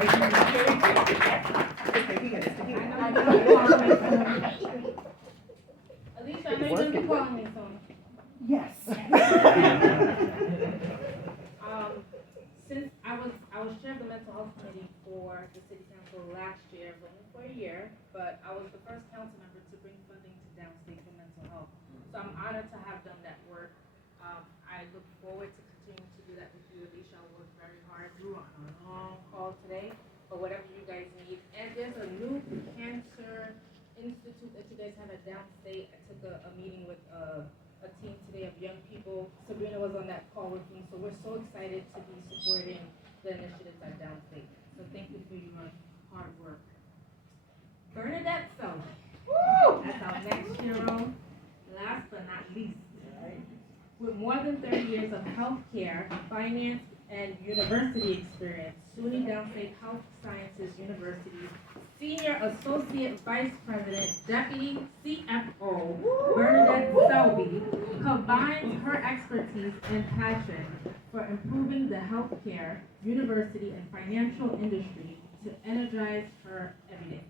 Alicia, I know you're gonna be calling me soon. Yes. Since I was chair of the mental health committee for the city council last year, it was only for a year, but I was the first council member to bring funding to downstate for mental health. So I'm honored to have done that work. I look forward to continuing to do that with you, Alicia. I worked very hard. We were on a long call today, but whatever you guys need. And there's a new cancer institute that you guys have at downstate. I took a meeting with a team today of young people. Sabrina was on that call with me, so we're so excited to be supporting the initiatives at downstate. So thank you for your hard work. Bernadette Self, that's our next hero. Last but not least, with more than 30 years of healthcare, finance, and university experience, SUNY Downstate Health Sciences University Senior Associate Vice President, Deputy CFO, Bernadette Selby, combines her expertise and passion for improving the healthcare, university, and financial industry to energize her every day.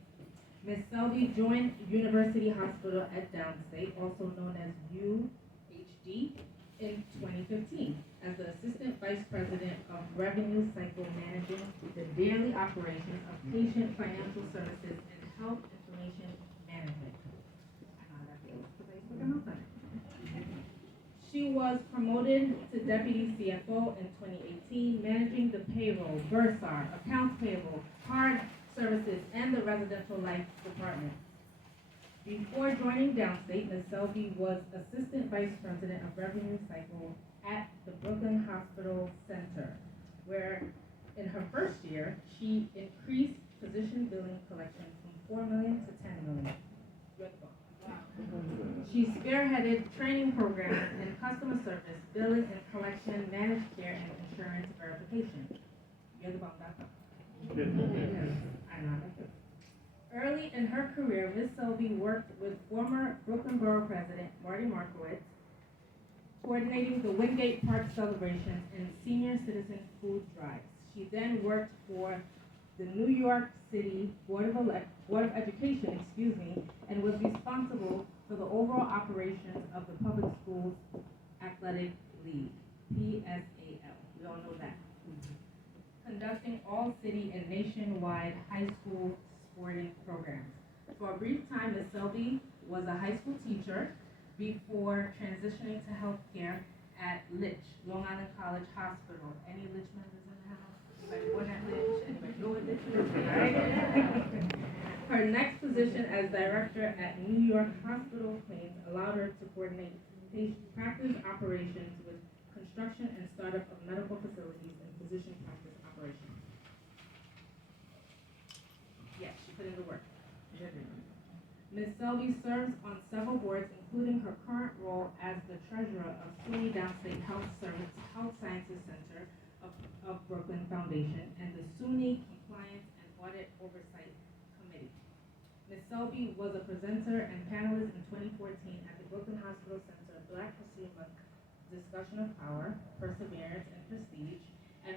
Ms. Selby joined University Hospital at Downstate, also known as UHD, in 2015 as the Assistant Vice President of Revenue Cycle Managing the daily operations of patient financial services and health information management. She was promoted to Deputy CFO in 2018, managing the payroll, Bursar, accounts payable, card services, and the residential life department. Before joining Downstate, Ms. Selby was Assistant Vice President of Revenue Cycle at the Brooklyn Hospital Center, where in her first year, she increased physician billing collections from 4 million to 10 million. She spearheaded training programs in customer service, billing and collection, managed care, and insurance verification. You're the bomb, Yes, I know that. Early in her career, Ms. Selby worked with former Brooklyn Borough President Marty Markowitz, coordinating the Wingate Park celebrations and senior citizen food drives. She then worked for the New York City Board of Education, and was responsible for the overall operations of the Public Schools Athletic League, PSAL. We all know that. Conducting all city and nationwide high school sporting programs. For a brief time, Ms. Selby was a high school teacher before transitioning to healthcare at Litch, Long Island College Hospital. Any Litch members in the house? Anybody born at Litch? Anybody know what Litch is? Right? Her next position as director at New York Hospital Claims allowed her to coordinate practice operations with construction and startup of medical facilities and physician practice operations. Yes, she put in the work. Ms. Selby serves on several boards, including her current role as the treasurer of SUNY Downstate Health Sciences Center of Brooklyn Foundation and the SUNY Compliance and Audit Oversight Committee. Ms. Selby was a presenter and panelist in 2014 at the Brooklyn Hospital Center Black History Month Discussion of Power, Perseverance, and Prestige, and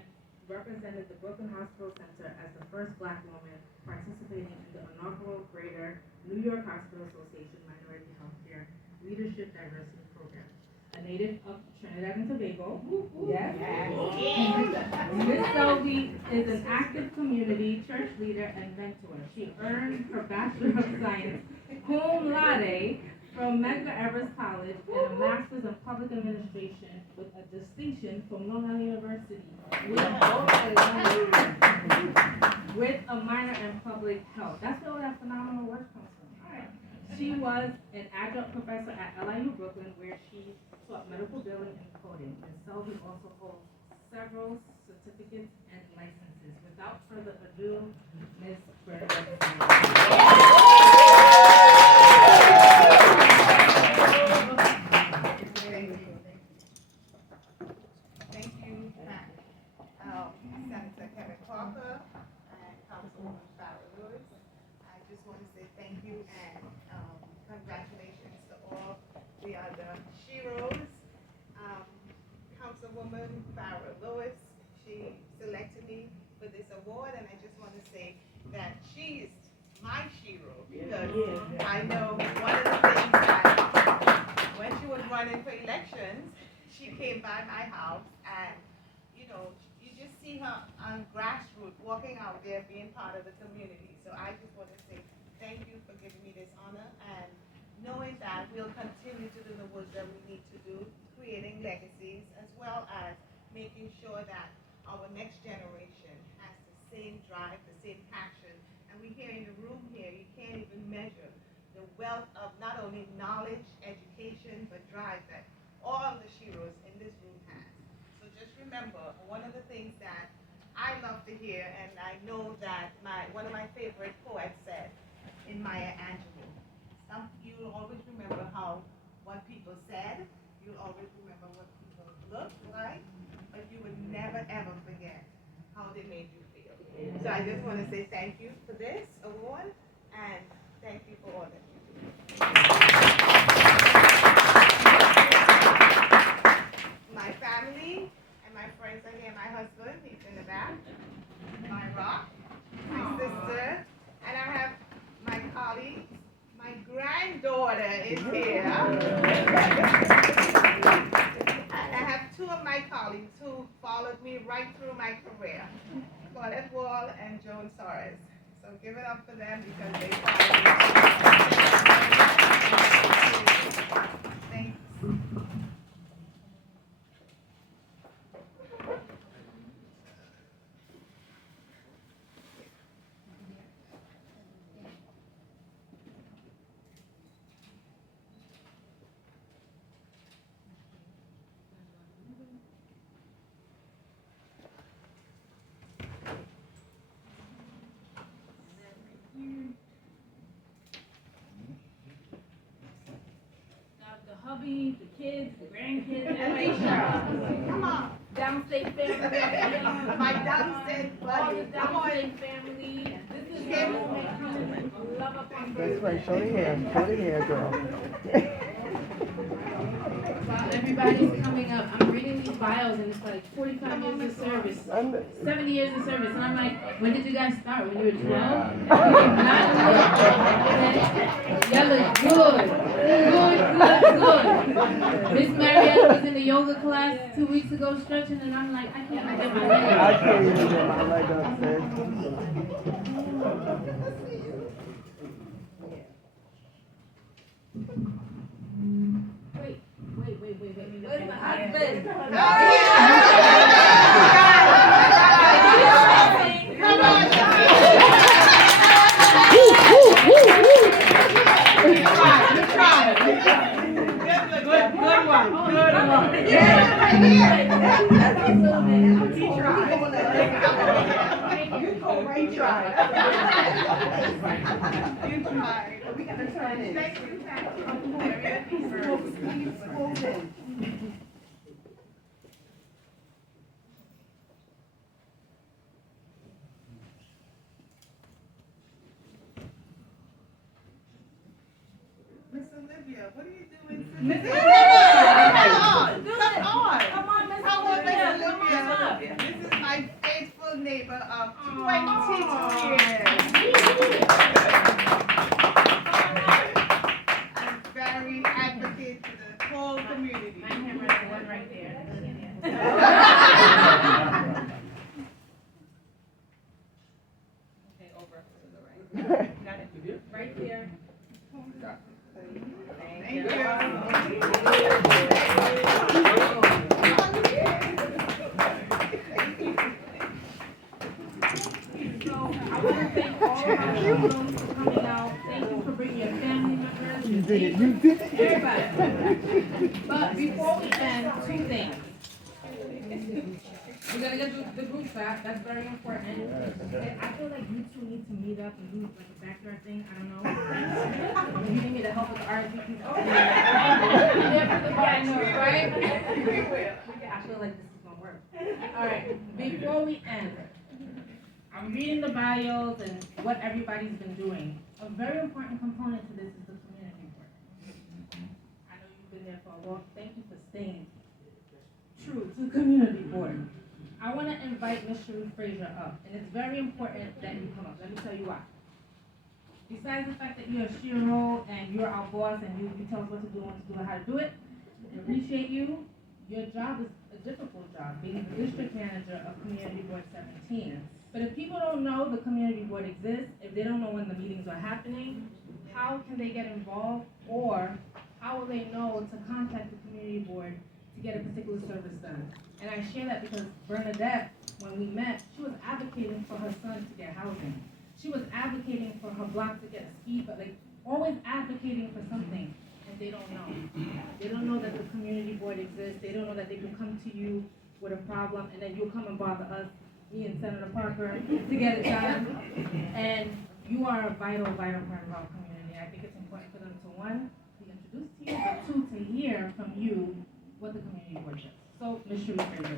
represented the Brooklyn Hospital Center as the first Black woman participating in the inaugural Greater New York Hospital Association Minority Healthcare Leadership Diversity Program. A native of Trinidad and Tobago, yes. Ms. Selby is an active community church leader and mentor. She earned her Bachelor of Science cum laude from Medgar Evers College and a Master's in Public Administration with a distinction from Long Island University with a minor in public health. That's where all that phenomenal work comes from. All right. She was an adjunct professor at LIU Brooklyn, where she taught medical billing and coding. Ms. Selby also holds several certificates and licenses. Without further ado, Ms. Bernadette Thank you, Senator Kevin Parker and Councilwoman Farrah Lewis. I just want to say thank you and congratulations to all the other sheroes. Councilwoman Farrah Lewis, she selected me for this award, and I just want to say that she's my hero because I know one of the things that when she was running for elections, she came by my house and, you know, you just see her on grassroots, walking out there, being part of the community. So I just want to say thank you for giving me this honor and knowing that we'll continue to do the work that we need to do, creating legacies, as well as making sure that our next generation has the same drive, the same passion. And we here in the room here, you can't even measure the wealth of not only knowledge, education, but drive that all the heroes in this room has. So just remember, one of the things that I love to hear, and I know that one of my favorite poets said in Maya Angelou, you'll always remember what people said, you'll always remember what people looked like, but you would never ever forget how they made you feel. So I just want to say thank you for this award, and thank you for all that you do. My family and my friends are here. My husband, he's in the back. My rock, my sister, and I have my colleagues. My granddaughter is here. And I have two of my colleagues who followed me right through my career, Claudette Wall and Joan Soares. So give it up for them because they followed me. Thanks. Now the hubby, the kids, the grandkids, everybody. Come on. Downstate family. My downstate All the buddy. Come on. downstate family. This is your home. Love upon That's right, show the hair, show the hair, girl. While everybody's coming up, I'm reading these bios and it's like 45 years of service, 70 years of service, and I'm like, when did you guys start? When you were 12? Y'all look good. Good. Miss Marietta was in the yoga class 2 weeks ago stretching, and I'm like, I can't even get my leg I up. can't even get my leg up, sis. Wait. Where's my husband? Come on. Good one. You tried. We gotta turn it. Thank you. Miss Olivia, what are you doing? Miss Olivia! Come on! Come on, Miss Come on, Miss Olivia. Olivia. This is my faithful neighbor of 22 years. I'm very advocate for the whole community. My camera's the one right there. Okay, over to the right. Got it? Right there. Thank you. So I want to thank all of our children for coming out. Thank you for bringing your family members. You did it, you did it. Everybody. But before we end, two things. We're gonna get the group back. That's very important. And I feel like you two need to meet up and do like a backyard thing. I don't know. You need me to help with the RSVP. Yeah, for the backyard, right? I feel like this is gonna work. All right. Before we end, I'm reading the bios and what everybody's been doing. A very important component to this is the community work. I know you've been there for a while. Thank you for staying true to community board. I want to invite Ms. Cherie Frazier up, and it's very important that you come up. Let me tell you why. Besides the fact that you're a Shiro and you're our boss and you tell us what to do, and how to do it, we appreciate you. Your job is a difficult job, being the district manager of Community Board 17. But if people don't know the Community Board exists, if they don't know when the meetings are happening, how can they get involved, or how will they know to contact the Community Board to get a particular service done? And I share that because Bernadette, when we met, she was advocating for her son to get housing. She was advocating for her block to get a ski, but like always advocating for something, and they don't know. They don't know that the Community Board exists. They don't know that they can come to you with a problem, and then you'll come and bother us, me and Senator Parker, to get it done. And you are a vital, vital part of our community. I think it's important for them to, one, be introduced to you, but two, to hear from you what the Community Board does. So, Ms. Cherie Frazier.